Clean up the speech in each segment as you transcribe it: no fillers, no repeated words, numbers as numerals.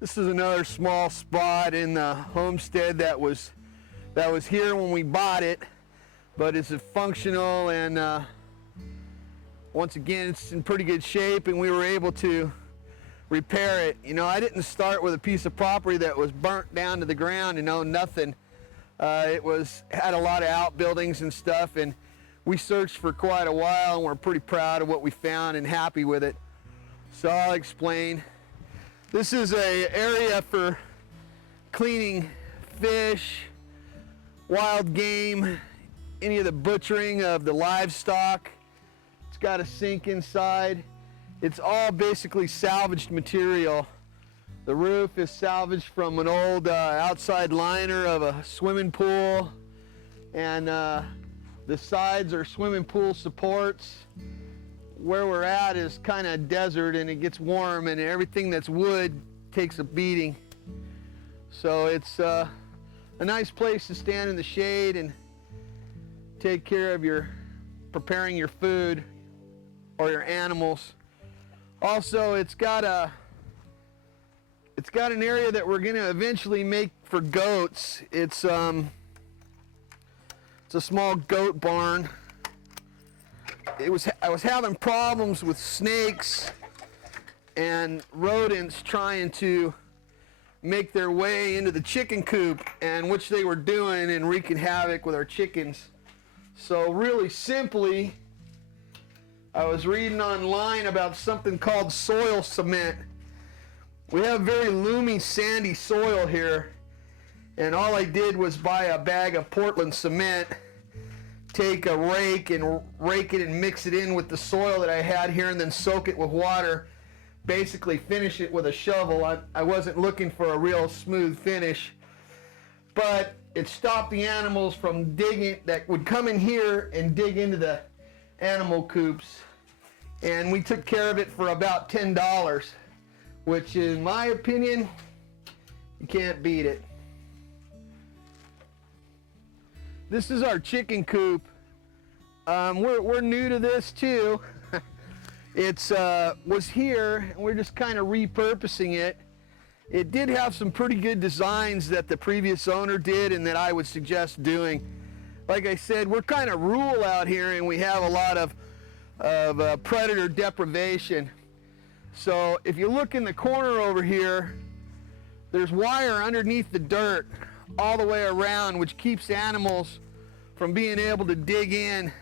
This is another small spot in the homestead that was here when we bought it, but it's functional, and once again it's in pretty good shape, and we were able to repair it. You know, I didn't start with a piece of property that was burnt down to the ground, you know, nothing. It had a lot of outbuildings and stuff, and we searched for quite a while, and we're pretty proud of what we found and happy with it. So I'll explain. This is an area for cleaning fish, wild game, any of the butchering of the livestock. It's got a sink inside. It's all basically salvaged material. The roof is salvaged from an old outside liner of a swimming pool, and the sides are swimming pool supports. Where we're at is kind of desert, and it gets warm, and everything that's wood takes a beating. So it's a nice place to stand in the shade and take care of preparing your food or your animals. Also, it's got an area that we're going to eventually make for goats. It's a small goat barn. I was having problems with snakes and rodents trying to make their way into the chicken coop, and which they were doing and wreaking havoc with our chickens. So really simply, I was reading online about something called soil cement. We have very loomy, sandy soil here, and all I did was buy a bag of Portland cement, take a rake and rake it and mix it in with the soil that I had here, and then soak it with water, basically finish it with a shovel. I wasn't looking for a real smooth finish, but it stopped the animals from digging, that would come in here and dig into the animal coops, and we took care of it for about $10, which in my opinion, you can't beat it. This is our chicken coop. We're new to this too. It's was here, and we're just kind of repurposing it. It did have some pretty good designs that the previous owner did, and that I would suggest doing. Like I said, we're kind of rural out here, and we have a lot of predator deprivation. So if you look in the corner over here, there's wire underneath the dirt all the way around, which keeps animals from being able to dig in,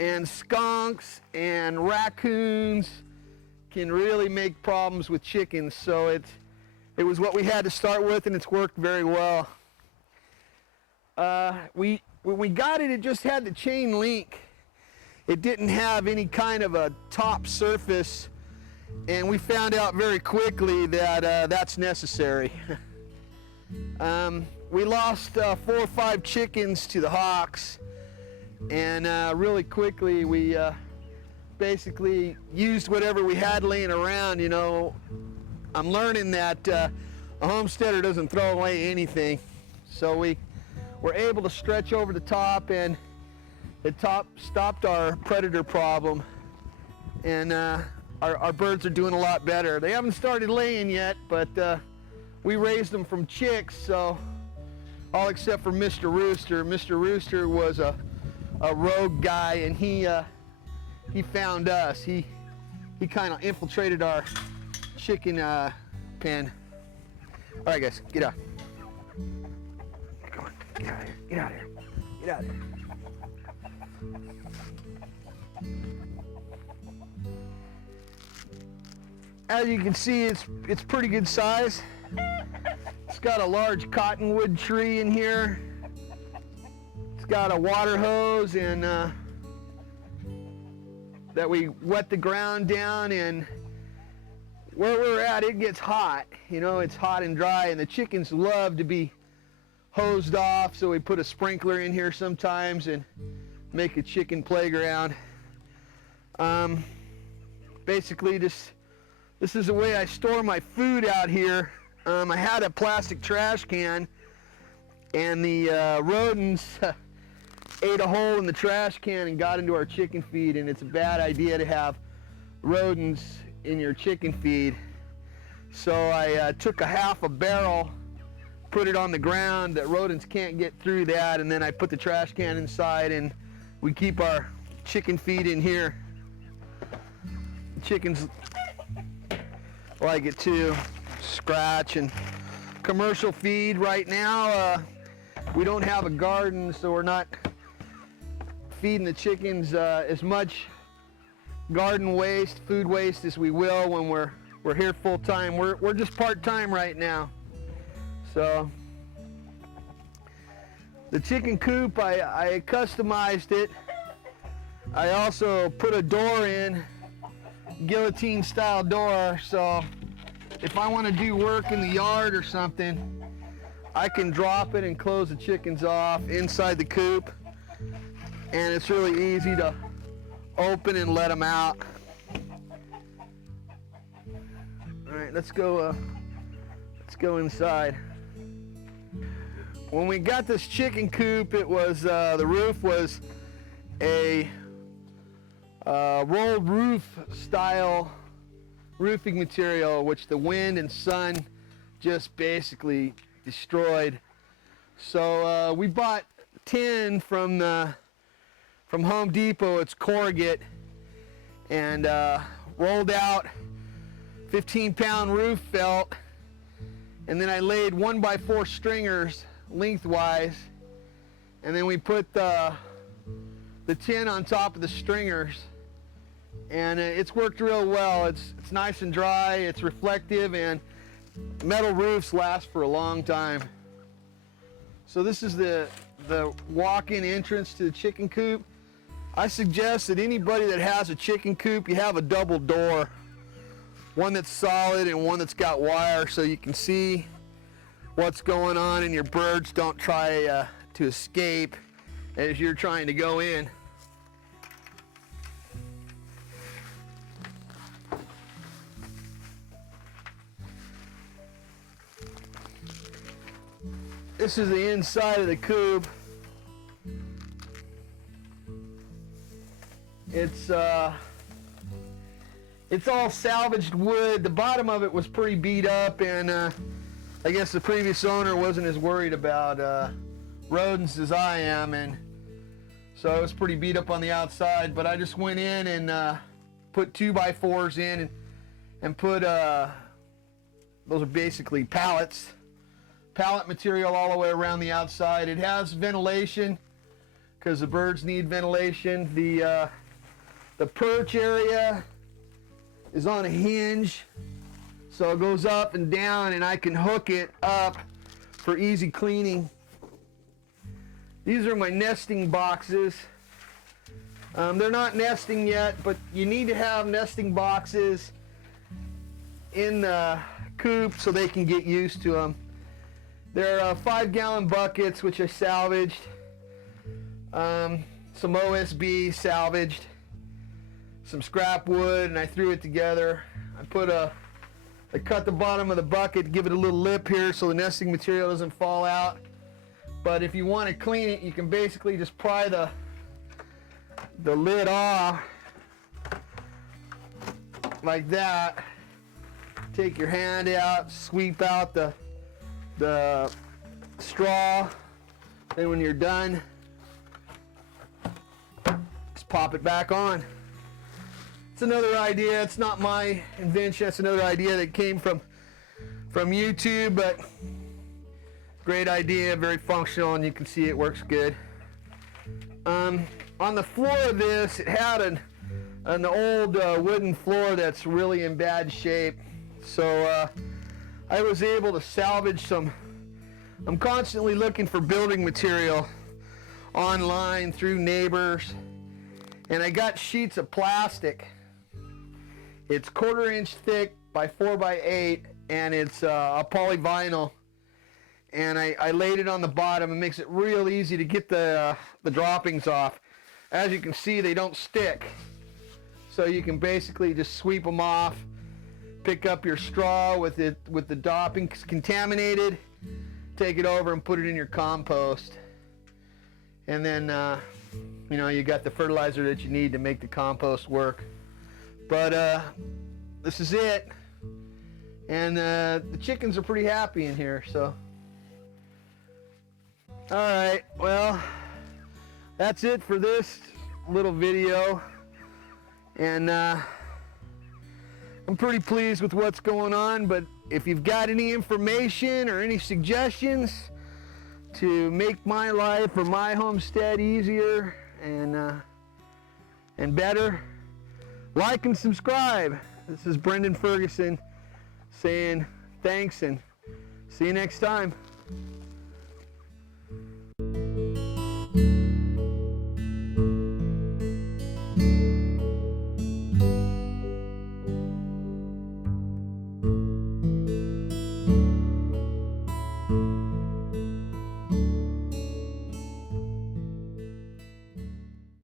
and skunks and raccoons can really make problems with chickens. So it was what we had to start with, and it's worked very well. When we got it, it just had the chain link. It didn't have any kind of a top surface, and we found out very quickly that that's necessary. We lost 4 or 5 chickens to the hawks, and really quickly we basically used whatever we had laying around. You know, I'm learning that a homesteader doesn't throw away anything, so we were able to stretch over the top, and it stopped our predator problem, and our birds are doing a lot better. They haven't started laying yet, but we raised them from chicks, so all except for Mr. Rooster. Mr. Rooster was a rogue guy, and he found us. He kind of infiltrated our chicken pen. All right, guys, get out. Come on, get out of here. Get out of here. Get out of here. As you can see, it's pretty good size. It's got a large cottonwood tree in here. It's got a water hose, and that we wet the ground down, and where we're at, it gets hot. You know, it's hot and dry, and the chickens love to be hosed off, so we put a sprinkler in here sometimes and make a chicken playground. Basically, this is the way I store my food out here. I had a plastic trash can, and the rodents ate a hole in the trash can and got into our chicken feed, and it's a bad idea to have rodents in your chicken feed. So I took a half a barrel, put it on the ground that rodents can't get through that, and then I put the trash can inside, and we keep our chicken feed in here. The chickens like it too. Scratch and commercial feed. Right now we don't have a garden, so we're not feeding the chickens as much garden waste, food waste as we will when we're here full time. We're just part-time right now. So the chicken coop, I customized it. I also put a door in, guillotine style door, so if I want to do work in the yard or something, I can drop it and close the chickens off inside the coop, and it's really easy to open and let them out. All right, let's go inside. When we got this chicken coop, it was the roof was a rolled roof style roofing material, which the wind and sun just basically destroyed. So we bought tin from Home Depot. It's corrugate, and rolled out 15-pound roof felt, and then I laid 1x4 stringers lengthwise, and then we put the tin on top of the stringers, and it's worked real well. It's nice and dry, it's reflective, and metal roofs last for a long time. So this is the walk-in entrance to the chicken coop. I suggest that anybody that has a chicken coop, you have a double door, one that's solid and one that's got wire, so you can see what's going on and your birds don't try to escape as you're trying to go in. This is the inside of the coop. It's all salvaged wood. The bottom of it was pretty beat up, and I guess the previous owner wasn't as worried about rodents as I am, and so it was pretty beat up on the outside. But I just went in and put 2x4s in and put those are basically pallets. Pallet material all the way around the outside. It has ventilation because the birds need ventilation. The perch area is on a hinge, so it goes up and down, and I can hook it up for easy cleaning. These are my nesting boxes. They're not nesting yet, but you need to have nesting boxes in the coop so they can get used to them. They're 5-gallon buckets, which I salvaged. Some OSB salvaged. Some scrap wood, and I threw it together. I cut the bottom of the bucket, give it a little lip here so the nesting material doesn't fall out. But if you want to clean it, you can basically just pry the lid off like that. Take your hand out, sweep out the straw, then when you're done, just pop it back on. It's another idea. It's not my invention. It's another idea that came from YouTube, but great idea, very functional, and you can see it works good. On the floor of this, it had an old wooden floor that's really in bad shape, so I was able to salvage some. I'm constantly looking for building material online through neighbors, and I got sheets of plastic. It's 1/4 inch thick by 4 by 8, and it's a polyvinyl, and I laid it on the bottom. It makes it real easy to get the droppings off. As you can see, they don't stick, so you can basically just sweep them off, pick up your straw with the droppings contaminated, take it over and put it in your compost, and then you got the fertilizer that you need to make the compost work. But this is it, And the chickens are pretty happy in here, so. All right, well, that's it for this little video. And I'm pretty pleased with what's going on, but if you've got any information or any suggestions to make my life or my homestead easier and better, like and subscribe. This is Brendan Ferguson saying thanks and see you next time.